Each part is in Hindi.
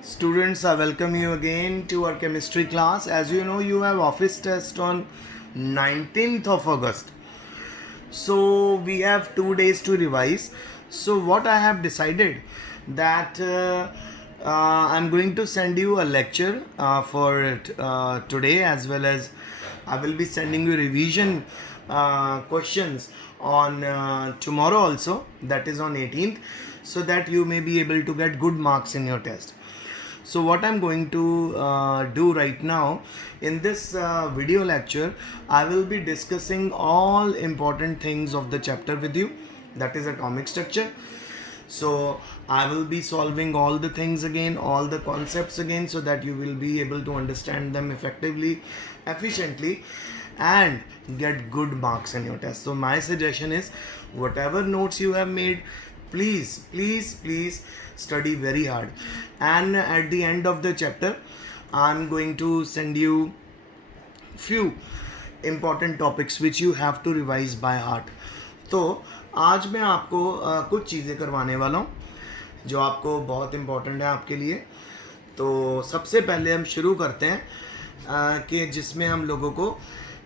Students, I welcome you again to our chemistry class. As you know, you have office test on 19th of August. So we have 2 days to revise. So what I have decided that I'm going to send you a lecture for today, as well as I will be sending you revision questions on tomorrow also, that is on 18th, so that you may be able to get good marks in your test. So what I'm going to do right now in this video lecture, I will be discussing all important things of the chapter with you, that is atomic structure. So I will be solving all the things again, all the concepts again, so that you will be able to understand them effectively, efficiently, and get good marks in your test. So my suggestion is, whatever notes you have made, please study very hard. And at the end of the chapter, I'm going to send you few important topics which you have to revise by heart. तो आज मैं आपको कुछ चीज़ें करवाने वाला हूँ जो आपको बहुत इम्पोर्टेंट है आपके लिए. तो सबसे पहले हम शुरू करते हैं कि जिसमें हम लोगों को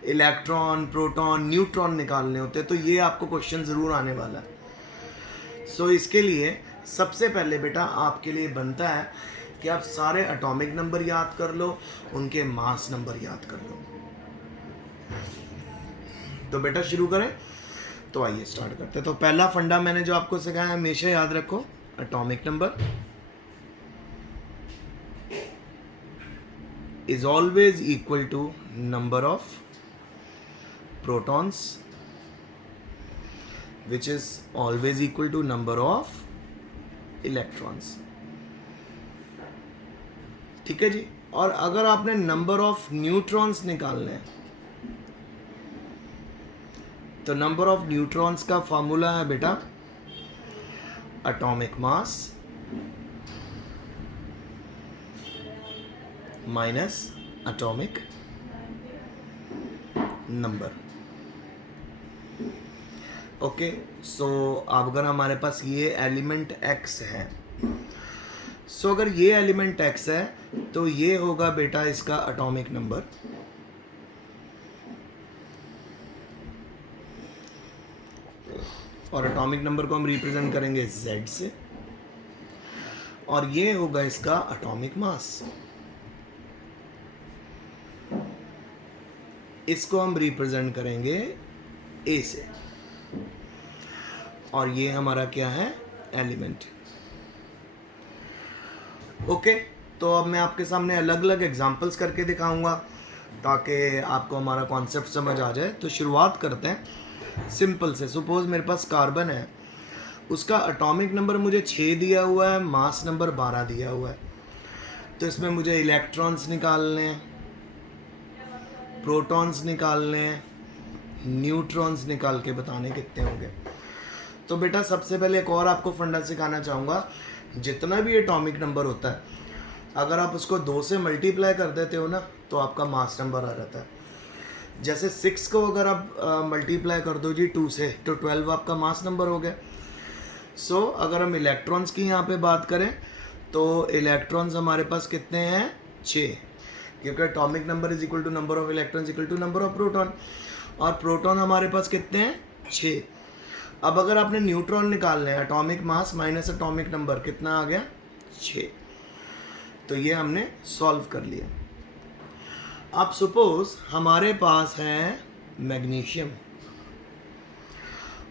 इलेक्ट्रॉन, प्रोटॉन, न्यूट्रॉन निकालने होते हैं. तो ये आपको क्वेश्चन ज़रूर आने वाला है. सो इसके लिए सबसे पहले बेटा आपके लिए बनता है कि आप सारे एटॉमिक नंबर याद कर लो, उनके मास नंबर याद कर लो. तो बेटा शुरू करें. तो आइए स्टार्ट करते हैं. तो पहला फंडा मैंने जो आपको सिखाया है, हमेशा याद रखो, atomic number is always equal to number of protons which is always equal to number of electrons. ठीक है जी. और अगर आपने नंबर ऑफ न्यूट्रॉन्स निकालने हैं, तो नंबर ऑफ न्यूट्रॉन्स का फॉर्मूला है बेटा atomic mass minus atomic number. Okay. So अब अगर हमारे पास ये एलिमेंट x है, सो अगर ये एलिमेंट x है तो ये होगा बेटा इसका एटॉमिक नंबर. और एटॉमिक नंबर को हम रिप्रेजेंट करेंगे z से, और ये होगा इसका एटॉमिक मास. इसको हम रिप्रेजेंट करेंगे a से, और ये हमारा क्या है, एलिमेंट. ओके. तो अब मैं आपके सामने अलग अलग एग्जांपल्स करके दिखाऊंगा ताकि आपको हमारा कॉन्सेप्ट समझ आ जाए. तो शुरुआत करते हैं सिंपल से. सपोज मेरे पास कार्बन है, उसका एटॉमिक नंबर मुझे 6 दिया हुआ है, मास नंबर 12 दिया हुआ है. तो इसमें मुझे इलेक्ट्रॉन्स निकालने हैं, प्रोटॉन्स निकालने हैं, न्यूट्रॉन्स निकाल के बताने कितने होंगे. तो बेटा सबसे पहले एक और आपको फंडा सिखाना चाहूँगा. जितना भी एटॉमिक नंबर होता है, अगर आप उसको 2 से मल्टीप्लाई कर देते हो ना, तो आपका मास नंबर आ जाता है. जैसे 6 को अगर आप मल्टीप्लाई कर दो जी 2 से, तो 12 आपका मास नंबर हो गया. सो अगर हम इलेक्ट्रॉन्स की यहाँ पे बात करें, तो इलेक्ट्रॉन्स हमारे पास कितने हैं, 6, क्योंकि atomic number is equal to number of electrons equal to number of proton. और प्रोटॉन हमारे पास कितने हैं, 6. अब अगर आपने न्यूट्रॉन निकालने हैं, atomic mass minus atomic number कितना आ गया, 6. तो ये हमने सॉल्व कर लिया. अब सपोज हमारे पास है मैग्नीशियम,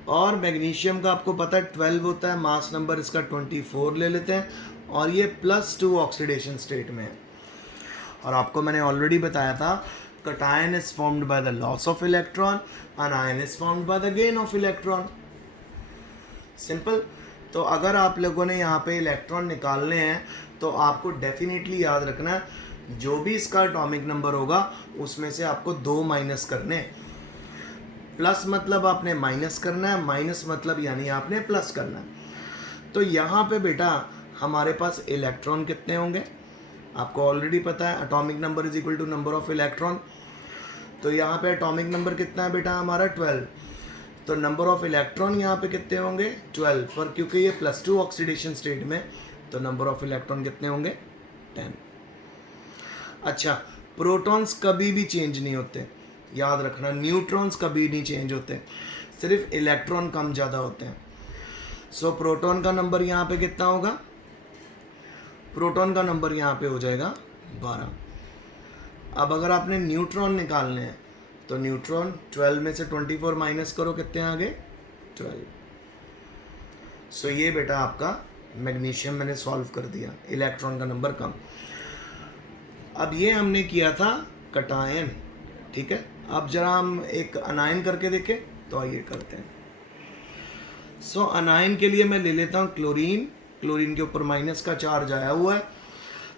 और मैग्नीशियम का आपको पता है 12 होता है, मास नंबर इसका 24 ले लेते हैं, और ये +2 ऑक्सीडेशन स्टेट में है. और आपको मैंने ऑलरेडी बताया था, cation is formed by the loss of electron, anion is formed by the gain of electron. Simple. तो अगर आप लोगों ने यहाँ पे इलेक्ट्रॉन निकालने हैं, तो आपको डेफिनेटली याद रखना है, जो भी इसका एटॉमिक नंबर होगा उसमें से आपको 2 माइनस करने. प्लस मतलब आपने माइनस करना है, माइनस मतलब यानी आपने प्लस करना है. तो यहाँ पे बेटा हमारे पास इलेक्ट्रॉन कितने होंगे, आपको ऑलरेडी पता है, atomic number is equal to number of electron. तो यहाँ पे एटॉमिक नंबर कितना है बेटा हमारा, 12. तो नंबर ऑफ इलेक्ट्रॉन यहाँ पे कितने होंगे, 12. पर क्योंकि ये +2 ऑक्सीडेशन स्टेट में, तो नंबर ऑफ इलेक्ट्रॉन कितने होंगे, 10। अच्छा, प्रोटॉन्स कभी भी चेंज नहीं होते, याद रखना। न्यूट्रॉन्स कभी नहीं चेंज होते, सिर्फ इलेक्ट्रॉन कम ज़्यादा होते हैं। सो प्रोटॉन का नंबर यहाँ पे कितना होगा? प्रोटॉन का नंबर यहाँ पे हो जाएगा 12। अब अगर आपने न्यूट्रॉन निकालने हैं तो न्यूट्रॉन 12 में से 24 माइनस करो, कितने आ गए? 12। सो ये बेटा आपका मैग्नीशियम मैंने सॉल्व कर दिया, इलेक्ट्रॉन का नंबर कम। अब ये हमने किया था कटायन, ठीक है। अब जरा हम एक अनायन करके देखें, तो आइए करते हैं। सो अनायन के लिए मैं ले लेता हूँ क्लोरीन। क्लोरीन के ऊपर माइनस का चार्ज आया हुआ है।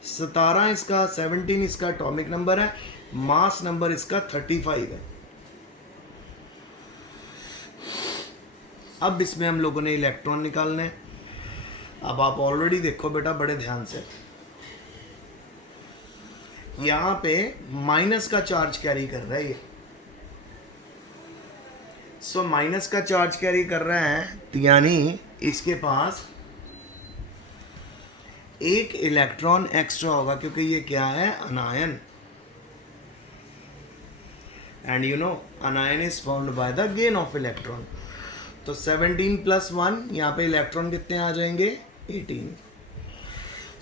17 इसका, 17 इसका एटॉमिक नंबर है, मास नंबर इसका 35 है। अब इसमें हम लोगों ने इलेक्ट्रॉन निकालने हैं। अब आप ऑलरेडी देखो बेटा बड़े ध्यान से, यहां पे माइनस का चार्ज कैरी कर रहा है ये। सो माइनस का चार्ज कैरी कर रहा है, तो यानी इसके पास एक इलेक्ट्रॉन एक्स्ट्रा होगा, क्योंकि ये क्या है? अनायन। And you know अनायन is formed by the gain of electron. तो 17 प्लस 1, यहाँ पे इलेक्ट्रॉन कितने आ जाएंगे? 18।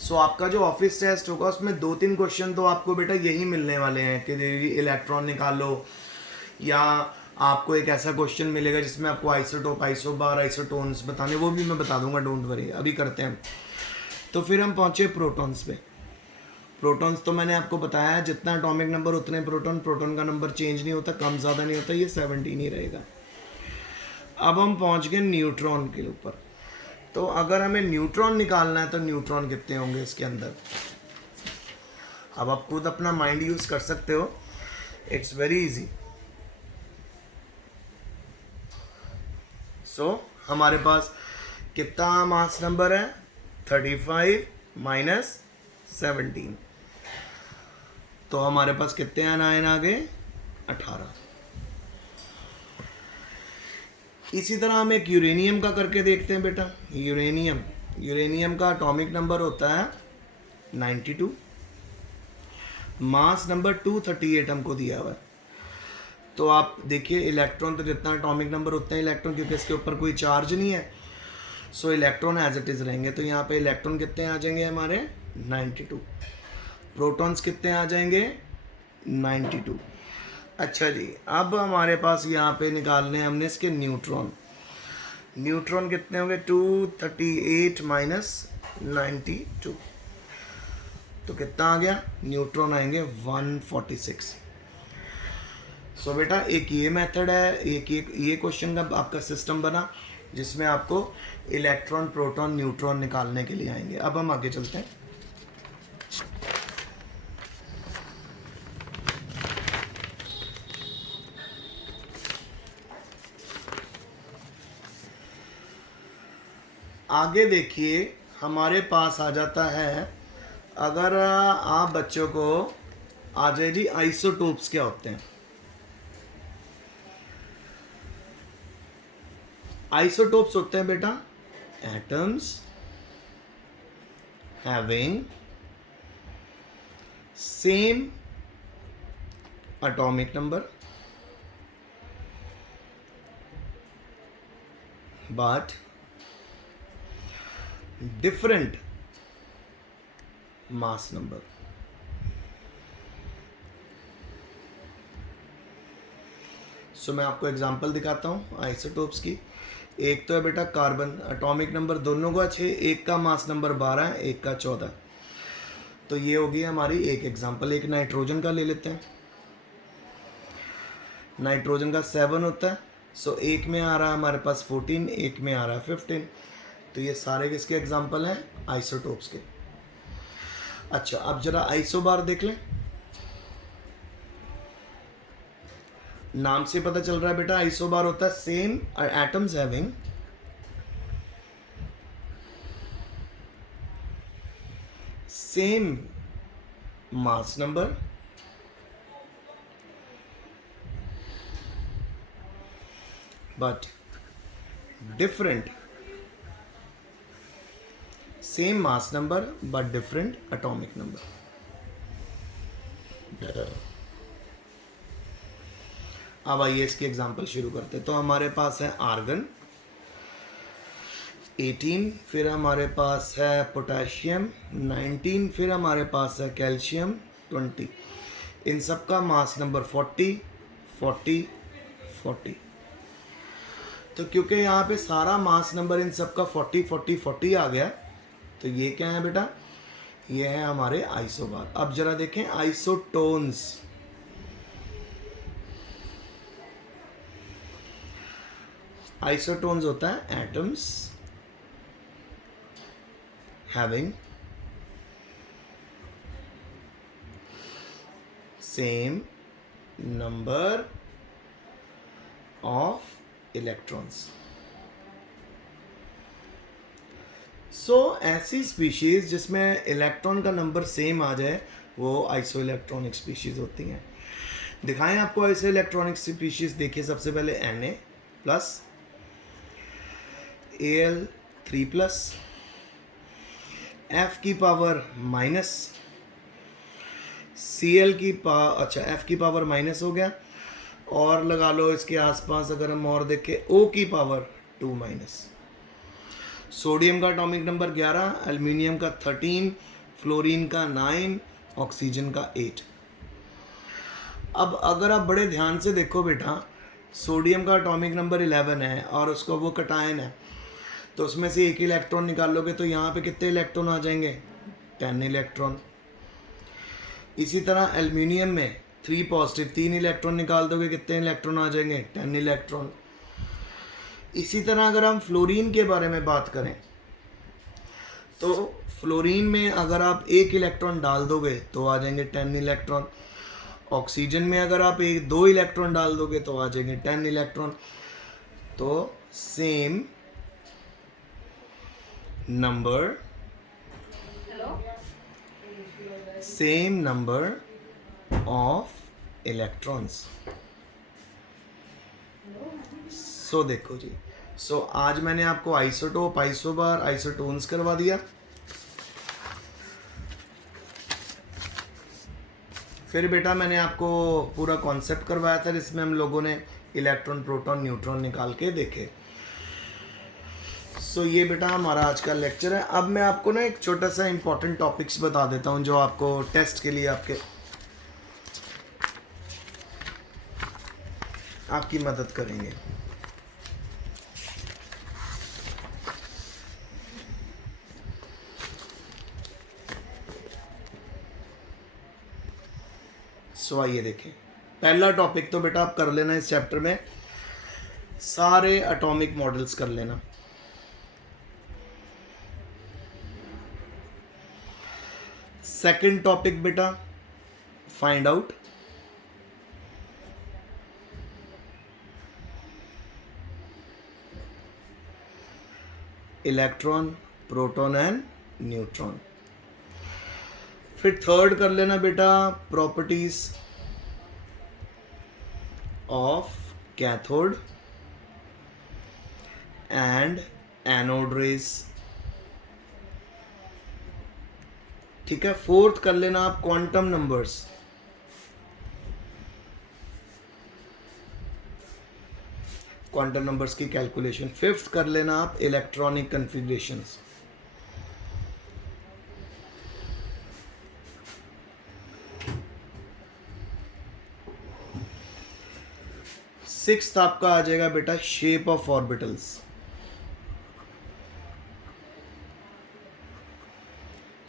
सो आपका जो ऑफिस टेस्ट होगा उसमें 2-3 क्वेश्चन तो आपको बेटा यही मिलने वाले हैं कि इलेक्ट्रॉन निकालो, या आपको एक ऐसा क्वेश्चन मिलेगा जिसमें आपको आइसोटोप, आइसोबार, आइसोटोन्स बताने, वो भी मैं बता दूंगा, डोंट वरी। अभी करते हैं। तो फिर हम पहुंचे प्रोटॉन्स पे। प्रोटॉन्स तो मैंने आपको बताया जितना एटॉमिक नंबर उतने प्रोटॉन। प्रोटॉन का नंबर चेंज नहीं होता, कम ज़्यादा नहीं होता, ये 17 ही रहेगा। अब हम पहुंच गए न्यूट्रॉन के ऊपर। तो अगर हमें न्यूट्रॉन निकालना है तो न्यूट्रॉन कितने होंगे इसके अंदर? अब आप खुद अपना माइंड यूज कर सकते हो, इट्स वेरी इजी। सो हमारे पास कितना मास नंबर है? 35 माइनस 17, तो हमारे पास कितने अनायन आ गए? 18। इसी तरह हम एक यूरेनियम का करके देखते हैं बेटा। यूरेनियम का एटॉमिक नंबर होता है 92, मास नंबर 238 हमको दिया हुआ है। तो आप देखिए इलेक्ट्रॉन, तो जितना एटॉमिक नंबर उतना इलेक्ट्रॉन, क्योंकि इसके ऊपर कोई चार्ज नहीं है। So electron as it is रहेंगे। तो यहाँ पे इलेक्ट्रॉन कितने आ जाएंगे हमारे? 92। प्रोटॉन्स कितने आ जाएंगे? 92। अच्छा जी, अब हमारे पास यहाँ पे निकालने हैं हमने इसके न्यूट्रॉन। न्यूट्रॉन कितने होंगे? 238 माइनस 92, तो कितना आ गया? न्यूट्रॉन आएंगे 146। सो बेटा एक ये मेथड है, एक ये क्वेश्चन का आपका सिस्टम बना जिसमें आपको इलेक्ट्रॉन, प्रोटॉन, न्यूट्रॉन निकालने के लिए आएंगे। अब हम आगे चलते हैं। आगे देखिए हमारे पास आ जाता है, अगर आप बच्चों को आ जाए जी आइसोटोप्स क्या होते हैं। आइसोटोप्स होते हैं बेटा atoms having same atomic number but different mass number। सो मैं आपको एग्जांपल दिखाता हूँ आइसोटोप्स की। एक तो है बेटा कार्बन, एटॉमिक नंबर दोनों का 6, एक का मास नंबर 12 है, एक का 14। तो ये होगी हमारी एक एग्जांपल। एक नाइट्रोजन का ले लेते हैं। नाइट्रोजन का 7 होता है। सो एक में आ रहा है हमारे पास 14, एक में आ रहा है 15। तो ये सारे किसके एग्जांपल हैं? आइसोटोप्स के। अच्छा, अब जरा आइसोबार देख लें। नाम से पता चल रहा है बेटा आइसोबार होता है same atoms having same mass number but different same mass number but different atomic number. अब आइए इसकी एग्जांपल शुरू करते हैं। तो हमारे पास है आर्गन 18, फिर हमारे पास है पोटेशियम 19, फिर हमारे पास है कैल्शियम 20। इन सब का मास नंबर 40 40 40। तो क्योंकि यहाँ पे सारा मास नंबर इन सब का 40 40 40 आ गया, तो ये क्या है बेटा, ये है हमारे आइसोबार। अब जरा देखें आइसोटोन्स। आइसोटोन्स होता है atoms having same number of electrons। सो ऐसी स्पीशीज जिसमें इलेक्ट्रॉन का नंबर सेम आ जाए वो आइसो इलेक्ट्रॉनिक स्पीशीज होती हैं। दिखाएं आपको आइसो इलेक्ट्रॉनिक स्पीशीज। देखिए सबसे पहले Na plus, Al3 plus, F की पावर माइनस, Cl की F की पावर माइनस हो गया, और लगा लो इसके आसपास अगर हम और देखें O की पावर 2 माइनस। सोडियम का एटॉमिक नंबर 11, एल्युमिनियम का 13, फ्लोरीन का 9, ऑक्सीजन का 8। अब अगर आप बड़े ध्यान से देखो बेटा, सोडियम का एटॉमिक नंबर 11 है और उसका वो कटायन है, तो उसमें से एक इलेक्ट्रॉन निकालोगे तो यहाँ पे कितने इलेक्ट्रॉन आ जाएंगे, 10 इलेक्ट्रॉन। इसी तरह एल्युमिनियम में 3 पॉजिटिव, 3 इलेक्ट्रॉन निकाल दोगे कितने इलेक्ट्रॉन आ जाएंगे, 10 इलेक्ट्रॉन। इसी तरह अगर हम फ्लोरीन के बारे में बात करें तो फ्लोरीन में अगर आप 1 इलेक्ट्रॉन डाल दोगे तो आ जाएंगे 10 इलेक्ट्रॉन। ऑक्सीजन में अगर आप 2 इलेक्ट्रॉन डाल दोगे तो आ जाएंगे 10 इलेक्ट्रॉन। तो same number same number of electrons। सो देखो जी, सो आज मैंने आपको आइसोटोप, आइसोबार, आइसोटोन्स करवा दिया। फिर बेटा मैंने आपको पूरा कॉन्सेप्ट करवाया था जिसमें हम लोगों ने इलेक्ट्रॉन, प्रोटॉन, न्यूट्रॉन निकाल के देखे। सो ये बेटा हमारा आज का लेक्चर है। अब मैं आपको ना एक छोटा सा इम्पोर्टेंट टॉपिक्स बता देता हूँ जो आपको टेस्ट के लिए आपकी मदद करेंगे। सो आइए देखें। पहला टॉपिक तो बेटा आप कर लेना इस चैप्टर में, सारे एटॉमिक मॉडल्स कर लेना। सेकंड टॉपिक बेटा find out electron, proton and neutron. फिर थर्ड कर लेना बेटा properties of cathode and anode rays. ठीक है। फोर्थ कर लेना आप क्वांटम नंबर्स। क्वांटम नंबर्स की कैलकुलेशन। फिफ्थ कर लेना आप इलेक्ट्रॉनिक कन्फिग्रेशंस। सिक्स्थ आपका आ जाएगा बेटा shape of orbitals.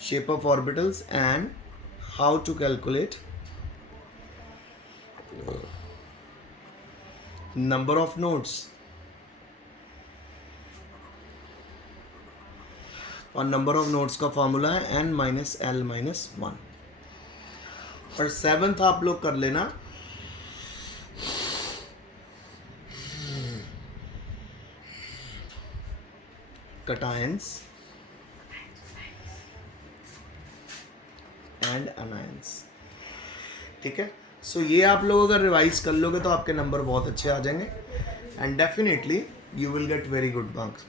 Shape of orbitals and how to calculate number of nodes। और नंबर ऑफ नोड्स का फॉर्मूला है n-l-1। और सेवंथ आप लोग कर लेना कटायंस एंड अनायंस। ठीक है। सो ये आप लोग अगर रिवाइज कर लोगे तो आपके नंबर बहुत अच्छे आ जाएंगे and definitely you will get very good marks.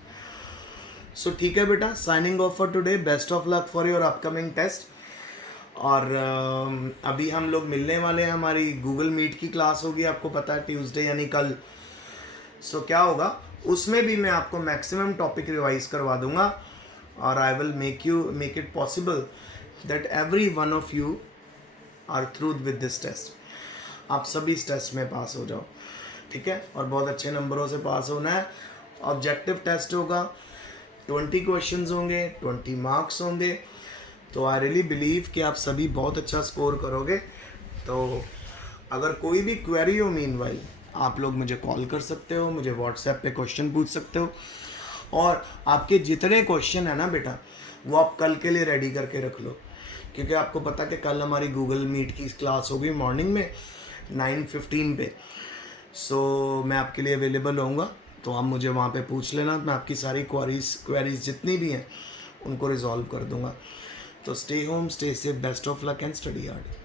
So ठीक है बेटा, signing off for today, best of luck for your upcoming test. और अभी हम लोग मिलने वाले हैं, हमारी गूगल मीट की क्लास होगी, आपको पता है ट्यूसडे यानी कल। सो क्या होगा उसमें भी मैं आपको मैक्सिमम टॉपिक रिवाइज करवा दूंगा, और I will make it possible that every one of you are through with this test. आप सभी इस टेस्ट में पास हो जाओ, ठीक है, और बहुत अच्छे नंबरों से पास होना है। ऑब्जेक्टिव टेस्ट होगा, 20 क्वेश्चंस होंगे, 20 मार्क्स होंगे। तो आई रियली बिलीव कि आप सभी बहुत अच्छा स्कोर करोगे। तो अगर कोई भी क्वेरी हो मीनवाइल, आप लोग मुझे कॉल कर सकते हो, मुझे व्हाट्सएप पे क्वेश्चन पूछ सकते हो, और आपके जितने क्वेश्चन है ना बेटा वो आप कल के लिए रेडी करके रख लो, क्योंकि आपको पता कि कल हमारी गूगल मीट की क्लास होगी मॉर्निंग में 9:15 पे। सो मैं आपके लिए अवेलेबल होऊंगा, तो आप मुझे वहाँ पे पूछ लेना, मैं आपकी सारी क्वेरीज जितनी भी हैं उनको रिजॉल्व कर दूंगा। तो stay home, stay safe, best of luck and study hard.